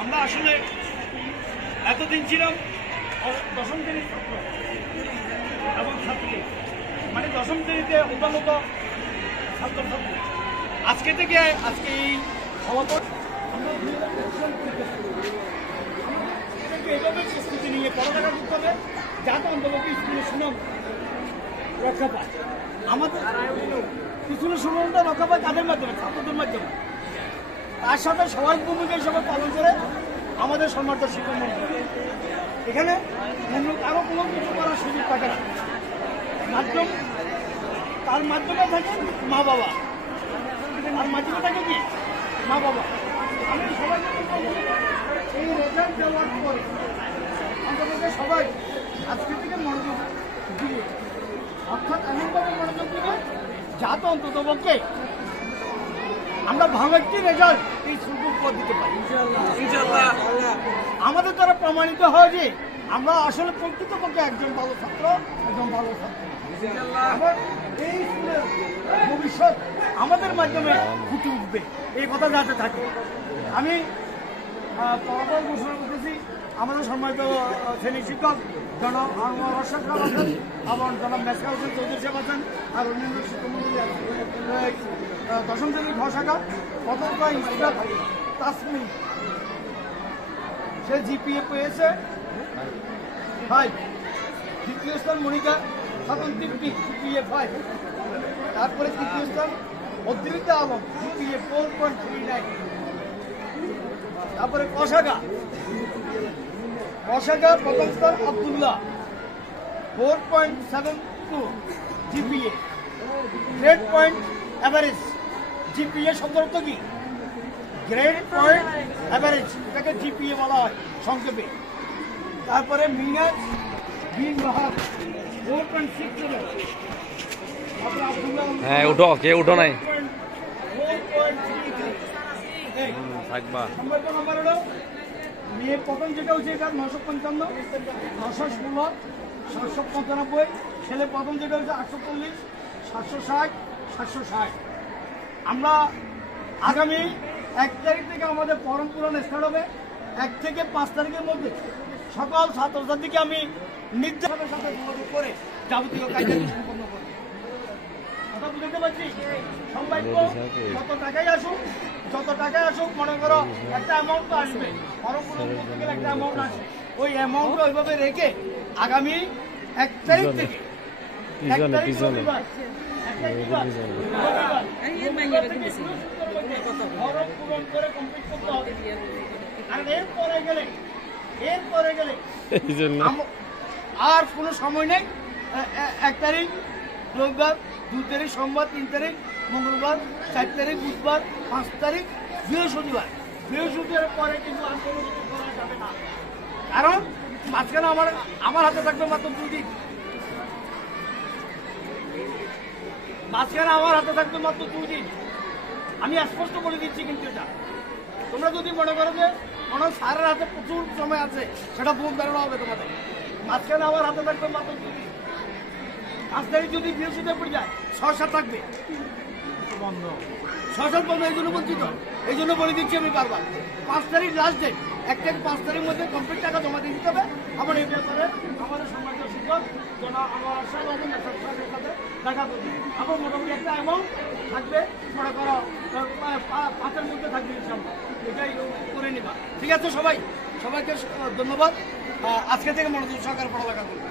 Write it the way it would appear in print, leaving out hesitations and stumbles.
আমরা আসলে এতদিন ছিলাম দশম শ্রেণীর ছাত্র এবং ছাত্রী, মানে দশম শ্রেণীতে উন্নত ছাত্রছাত্রী। আজকে থেকে আজকে এই খবর আমরা এইভাবে প্রস্তুতি নিয়ে পড়ালেখা করতে হবে, যাতে অন্তত স্কুলের সুনাম রক্ষা পায়। আমাদের স্কুলের সুনামটা রক্ষা পায় কাদের মাধ্যমে? ছাত্রদের মাধ্যমে। তার সাথে সবাই ভূমিকা হিসেবে পালন করে আমাদের সম্মানিত শিক্ষক মন্ত্রী। এখানে আরও কোনো কিছু করার সুযোগ থাকে না। তার মাধ্যমে থাকে মা বাবা, তার মাধ্যমে থাকে কি মা বাবা। আমি সবাইকে এই রেজাল্ট দেওয়ার পরে অন্তত সবাই আজকে থেকে মনোযোগ দিবে, অর্থাৎ এমনভাবে মনোযোগ দিবে যাতে অন্তত পক্ষে আমরা ভালো একটি রেজাল্ট এই স্কুল উপর দিতে পারি ইনশাআল্লাহ। আমাদের দ্বারা প্রমাণিত হয় যে আমরা আসলে প্রকৃতপক্ষে একজন ভালো ছাত্র, একজন ভালো ছাত্র। এই স্কুলের ভবিষ্যৎ আমাদের মাধ্যমে ফুটে উঠবে, এই কথা যাতে থাকে। আমি ফলাফল ঘোষণা করতেছি। আমাদের সম্মানিত শ্রেণী শিক্ষক জনাব রশাদ খান আছেন এবং জনাব মেসকা হোসেন চৌধুরী সাহেব আছেন, আর অন্যান্য শিক্ষামন্ত্রী দশম শ্রেণীর ঘ শাখা প্রথম ইস্তাদ তাসমি, সে জিপিএ পেয়েছে 5। দ্বিতীয় স্থান মনিকা 57 জিপিএ 5। তারপরে তৃতীয় স্থান অদ্রিতা আলম জিপিএ 4.39। তারপরে কশাগা প্রথম স্থান Abdullah 4.72 GPA. Grade point average GPA শব্দ কি? গ্রেড পয়েন্ট অ্যাভারেজ, এটাকে জিপিএ বলা হয় সংক্ষেপে। তারপরে মিনাজ বিন বাহার 4.67। হ্যাঁ উঠো, কে উঠো নাই থাকবা। নম্বর হলো মেয়ে প্রথম যেটা হচ্ছে এটা 955, 916, 795। ছেলে প্রথম যেটা হচ্ছে 840, 760, 760। আমরা আগামী 1 তারিখ থেকে আমাদের ফরম পূরণ স্টার্ট হবে। 1 থেকে 5 তারিখের মধ্যে সকল ছাত্রছাত্রীকে আমি নির্দেশের সাথে যোগাযোগ করে যাবতীয় কার্যক্রম সম্পন্ন করব। কথা বুঝতে পারছি? সবাই যত টাকাই আসুক মনে করো একটা অ্যামাউন্ট তো আসবে, ফরম পূরণ করতে গেলে একটা অ্যামাউন্ট আসবে। ওই অ্যামাউন্ট ওইভাবে রেখে আগামী 1 তারিখ থেকে ফরম পূরণ করে কমপ্লিট করতে হবে। আর এরপরে গেলে আর কোনো সময় নেই। 1 তারিখ রবিবার, 2 তারিখ সোমবার, 3 তারিখ মঙ্গলবার, 4 তারিখ বুধবার, 5 তারিখ বৃহস্পতিবার। বৃহস্পতিবার পরে কিন্তু আর কোনো কিছু করা যাবে না, কারণ মাঝখানে আমার হাতে থাকবে মাত্র 2 দিন। আমি স্পষ্ট করে দিচ্ছি। কিন্তু এটা তোমরা যদি মনে করো যে মনে স্যারের হাতে প্রচুর সময় আছে, সেটা ভুল ধারণা হবে তোমাদের। মাঝখানে আমার হাতে থাকবে মাত্র 2 দিন। 5 তারিখ যদি বৃহস্পতিবার পড়ে যায়, 6-7 থাকবে বন্ধ, 6-7 বন্ধ। এই জন্য বলছি তো, এই জন্য বলে দিচ্ছি আমি বারবার। 5 তারিখ লাস্ট ডেট। 1 থেকে 5 তারিখের মধ্যে কমপ্লিট টাকা জমা দিয়ে দিতে হবে। আবার এই ব্যাপারে আমাদের সম্মানিত শিক্ষক আমার সাথে দেখা করবে। আবার মোটামুটি একটা অ্যামাউন্ট থাকবে, মনে করো 5-এর মধ্যে থাকবে। এটাই করে নিবা, ঠিক আছে? সবাইকে ধন্যবাদ। আজকে থেকে মনোযোগ সহকারে পড়ালেখা করবে।